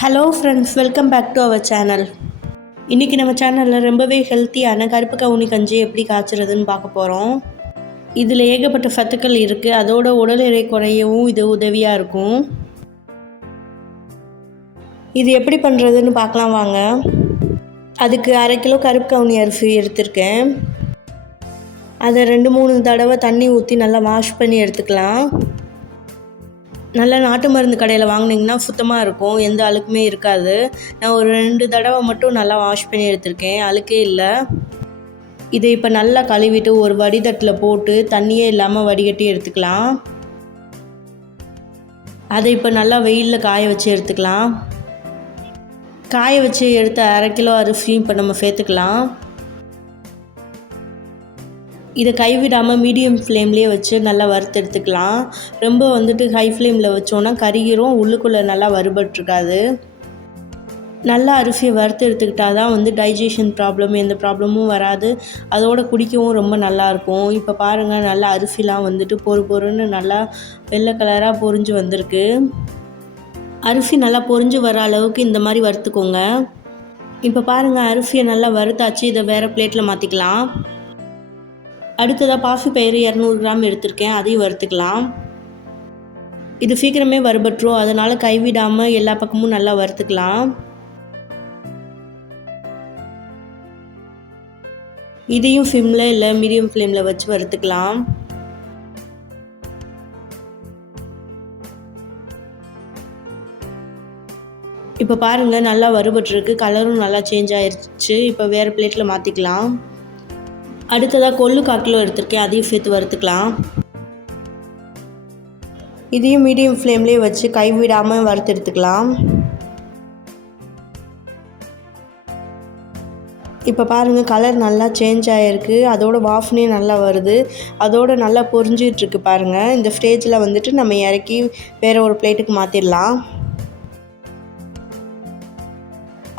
Hello friends welcome back to our channel இன்றைக்கி நம்ம சேனலில் ரொம்பவே ஹெல்த்தியான கருப்பு கவுனி கஞ்சி எப்படி காய்ச்சறதுன்னு பார்க்க போகிறோம் இதில் ஏகப்பட்ட சத்துக்கள் இருக்குது அதோட உடல் எடை குறையவும் இது உதவியாக இருக்கும். இது எப்படி பண்ணுறதுன்னு பார்க்கலாம் வாங்க. அதுக்கு அரை கிலோ கருப்பு கவுனி அரிசி எடுத்திருக்கேன். அதை ரெண்டு மூணு தடவை தண்ணி ஊற்றி நல்லா வாஷ் பண்ணி எடுத்துக்கலாம். நல்லா நாட்டு மருந்து கடையில் வாங்கினீங்கன்னா சுத்தமாக இருக்கும். எந்த அழுக்குமே இருக்காது. நான் ஒரு ரெண்டு தடவை மட்டும் நல்லா வாஷ் பண்ணி எடுத்திருக்கேன். அழுக்கே இல்லை. இதை இப்போ நல்லா கழுவிட்டு ஒரு வடிதட்டில் போட்டு தண்ணியே இல்லாமல் வடிகட்டி எடுத்துக்கலாம். அதை இப்போ நல்லா வெயிலில் காய வச்சு எடுத்துக்கலாம். காய வச்சு எடுத்த அரை கிலோ அரிசியும் இப்போ நம்ம சேர்த்துக்கலாம். இதை கைவிடாமல் மீடியம் ஃப்ளேம்லேயே வச்சு நல்லா வறுத்து எடுத்துக்கலாம். ரொம்ப வந்துட்டு ஹை ஃப்ளேமில் வச்சோன்னா கருகிரும் உள்ளுக்குள்ளே நல்லா வறுபட்டுருக்காது. நல்லா அரிசியை வறுத்து எடுத்துக்கிட்டால் தான் வந்து டைஜஷன் ப்ராப்ளம் எந்த ப்ராப்ளமும் வராது. அதோட குடிக்கவும் ரொம்ப நல்லாயிருக்கும் இப்போ பாருங்கள் நல்லா அரிசிலாம் வந்துட்டு பொறு பொறுன்னு நல்லா வெள்ளை கலராக பொரிஞ்சு வந்திருக்கு. அரிசி நல்லா பொரிஞ்சு வர அளவுக்கு இந்த மாதிரி வறுத்துக்கோங்க. இப்போ பாருங்கள் அரிசியை நல்லா வறுத்தாச்சு. இதை வேறு பிளேட்டில் மாற்றிக்கலாம் அடுத்ததாக பாசி பயிறு இரநூறு கிராம் எடுத்திருக்கேன் அதையும் வறுத்துக்கலாம். இது சீக்கிரமே வறுபட்டுரும் அதனால் கைவிடாமல் எல்லா பக்கமும் நல்லா வறுத்துக்கலாம். இதையும் ஃபிம்மில் இல்லை மீடியம் ஃப்ளேமில் வச்சு வறுத்துக்கலாம். இப்போ பாருங்கள் நல்லா வறுபட்டுருக்கு கலரும் நல்லா சேஞ்ச் ஆயிடுச்சு இப்போ வேறு பிளேட்டில் மாற்றிக்கலாம் அடுத்ததாக கொள்ளு காக்கிலோ எடுத்திருக்கேன். அதையும் சேர்த்து வறுத்துக்கலாம். இதையும் மீடியம் ஃப்ளேம்லேயே வச்சு கைவிடாமல் வறுத்து எடுத்துக்கலாம். இப்போ பாருங்கள் கலர் நல்லா சேஞ்ச் ஆகிருக்கு அதோட வாஃப்னே நல்லா வருது. அதோட நல்லா பொரிஞ்சிட்ருக்கு பாருங்கள் இந்த ஸ்டேஜில் வந்துட்டு நம்ம இறக்கி வேறு ஒரு பிளேட்டுக்கு மாற்றிடலாம்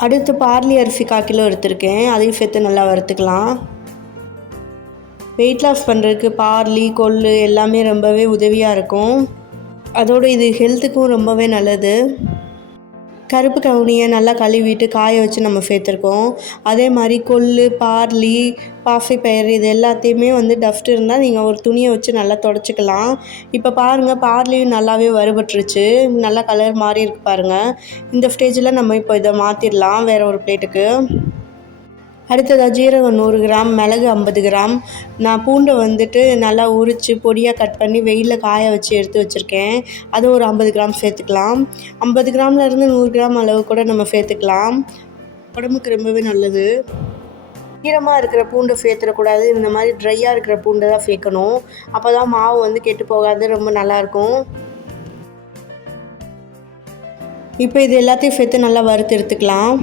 அடுத்து பார்லி அரிசி கால் கிலோ எடுத்திருக்கேன். அதையும் சேர்த்து நல்லா வறுத்துக்கலாம். வெயிட் லாஸ் பண்ணுறதுக்கு பார்லி கொள்ளு எல்லாமே ரொம்பவே உதவியாக இருக்கும். அதோடு இது ஹெல்த்துக்கும் ரொம்பவே நல்லது. கருப்பு கவுனியை நல்லா கழுவிட்டு காய வச்சு நம்ம சேர்த்துருக்கோம். அதே மாதிரி கொள்ளு பார்லி பாஃபி பயிர் இது எல்லாத்தையுமே வந்து டஃப்ட் இருந்தால் நீங்கள் ஒரு துணியை வச்சு நல்லா தொடச்சிக்கலாம். இப்போ பாருங்கள் பார்லியும் நல்லாவே வறுபட்டுருச்சு. நல்லா கலர் மாறி இருக்கு பாருங்கள் இந்த ஸ்டேஜில் நம்ம இப்போ இதை மாற்றிடலாம் வேறு ஒரு பிளேட்டுக்கு அடுத்ததாக ஜீரகம் நூறு கிராம் மிளகு ஐம்பது கிராம். நான் பூண்டை வந்துட்டு நல்லா உரித்து பொடியாக கட் பண்ணி வெயிலில் காய வச்சு எடுத்து வச்சுருக்கேன். அது ஒரு ஐம்பது கிராம் சேர்த்துக்கலாம். ஐம்பது கிராம்லேருந்து நூறு கிராம் அளவு கூட நம்ம சேர்த்துக்கலாம். உடம்புக்கு ரொம்பவே நல்லது. ஈரமாக இருக்கிற பூண்டை சேர்த்துடக்கூடாது. இந்த மாதிரி ட்ரையாக இருக்கிற பூண்டை தான் சேர்க்கணும். அப்போ தான் மாவு வந்து கெட்டு போகாது ரொம்ப நல்லாயிருக்கும் இப்போ இது எல்லாத்தையும் சேர்த்து நல்லா வறுத்து எடுத்துக்கலாம்.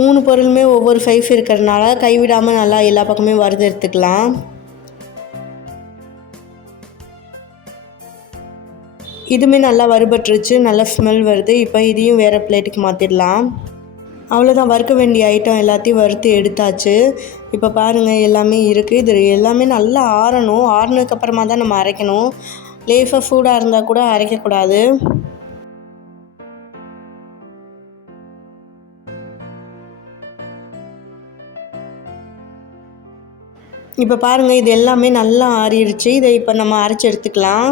மூணு பொருளுமே ஒவ்வொரு சைஸ் இருக்கிறதுனால கைவிடாமல் நல்லா எல்லா பக்கமே வறுத்து எடுத்துக்கலாம் இதுவுமே நல்லா வறுபட்டுருச்சு நல்லா ஸ்மெல் வருது. இப்போ இதையும் வேறு பிளேட்டுக்கு மாற்றிடலாம் அவ்வளோதான் வறுக்க வேண்டிய ஐட்டம் எல்லாத்தையும் வறுத்து எடுத்தாச்சு. இப்போ பாருங்கள் எல்லாமே இருக்குது இது எல்லாமே நல்லா ஆறணும். ஆறுனதுக்கப்புறமா தான் நம்ம அரைக்கணும். லேஃபாக சூடாக இருந்தால் கூட அரைக்கக்கூடாது. இப்போ பாருங்கள் இது எல்லாமே நல்லா ஆறிடுச்சு. இதை இப்போ நம்ம அரைச்சி எடுத்துக்கலாம்.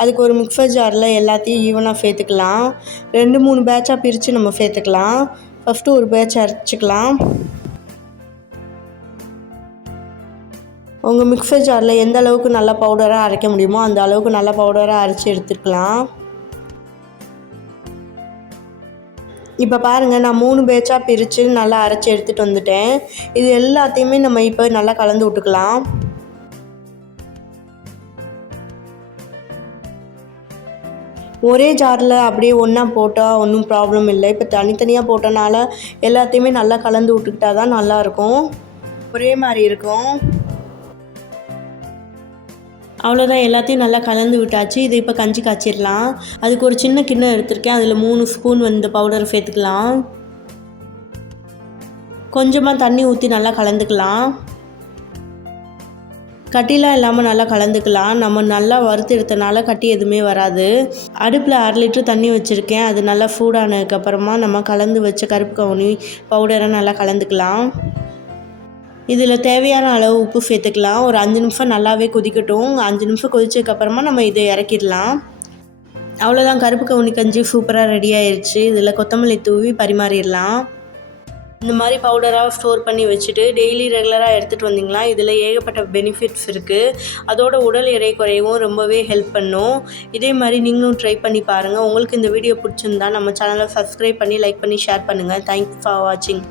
அதுக்கு ஒரு மிக்சர் ஜாரில் எல்லாத்தையும் ஈவனாக சேர்த்துக்கலாம். ரெண்டு மூணு பேட்சாக பிரித்து நம்ம சேர்த்துக்கலாம். ஃபஸ்ட்டு ஒரு பேட்ச் அரைச்சிக்கலாம். உங்கள் மிக்சர் ஜாரில் எந்த அளவுக்கு நல்லா பவுடராக அரைக்க முடியுமோ அந்த அளவுக்கு நல்லா பவுடராக அரைச்சி எடுத்துக்கலாம். இப்போ பாருங்கள் நான் மூணு பேட்சாக பிரித்து நல்லா அரைச்சி எடுத்துகிட்டு வந்துட்டேன். இது எல்லாத்தையுமே நம்ம இப்போ நல்லா கலந்து விட்டுக்கலாம். ஒரே ஜாரில் அப்படியே ஒன்றா போட்டால் ஒன்றும் ப்ராப்ளம் இல்லை. இப்போ தனித்தனியாக போட்டனால எல்லாத்தையுமே நல்லா கலந்து விட்டுக்கிட்டா தான் நல்லாயிருக்கும் ஒரே மாதிரி இருக்கும். அவ்வளோதான் எல்லாத்தையும் நல்லா கலந்து விட்டாச்சு. இது இப்போ கஞ்சி காய்ச்சிடலாம். அதுக்கு ஒரு சின்ன கிண்ணம் எடுத்திருக்கேன். அதில் மூணு ஸ்பூன் வந்து பவுடர் சேர்த்துக்கலாம். கொஞ்சமாக தண்ணி ஊற்றி நல்லா கலந்துக்கலாம். கட்டிலாம் இல்லாமல் நல்லா கலந்துக்கலாம். நம்ம நல்லா வறுத்து எடுத்தனால கட்டி எதுவுமே வராது. அடுப்பில் அரை லிட்டர் தண்ணி வச்சுருக்கேன். அது நல்லா ஃபூடானதுக்கப்புறமா நம்ம கலந்து வச்ச கருப்பு கவுனி பவுடரை நல்லா கலந்துக்கலாம். இதில் தேவையான அளவு உப்பு சேர்த்துக்கலாம். ஒரு அஞ்சு நிமிஷம் நல்லாவே கொதிக்கட்டும். அஞ்சு நிமிஷம் கொதிச்சதுக்கப்புறமா நம்ம இதை இறக்கிடலாம். அவ்வளோதான் கருப்பு கவுனி கஞ்சி சூப்பராக ரெடி ஆயிடுச்சு இதில் கொத்தமல்லி தூவி பரிமாறிடலாம். இந்த மாதிரி பவுடராக ஸ்டோர் பண்ணி வச்சுட்டு டெய்லி ரெகுலராக எடுத்துகிட்டு வந்தீங்களா? இதில் ஏகப்பட்ட பெனிஃபிட்ஸ் இருக்குது அதோட உடல் எடை குறையவும் ரொம்பவே ஹெல்ப் பண்ணும். இதே மாதிரி நீங்களும் ட்ரை பண்ணி பாருங்கள் உங்களுக்கு இந்த வீடியோ பிடிச்சிருந்தா நம்ம சேனலை சப்ஸ்கிரைப் பண்ணி லைக் பண்ணி ஷேர் பண்ணுங்கள் தேங்க்ஸ் ஃபார் வாட்சிங்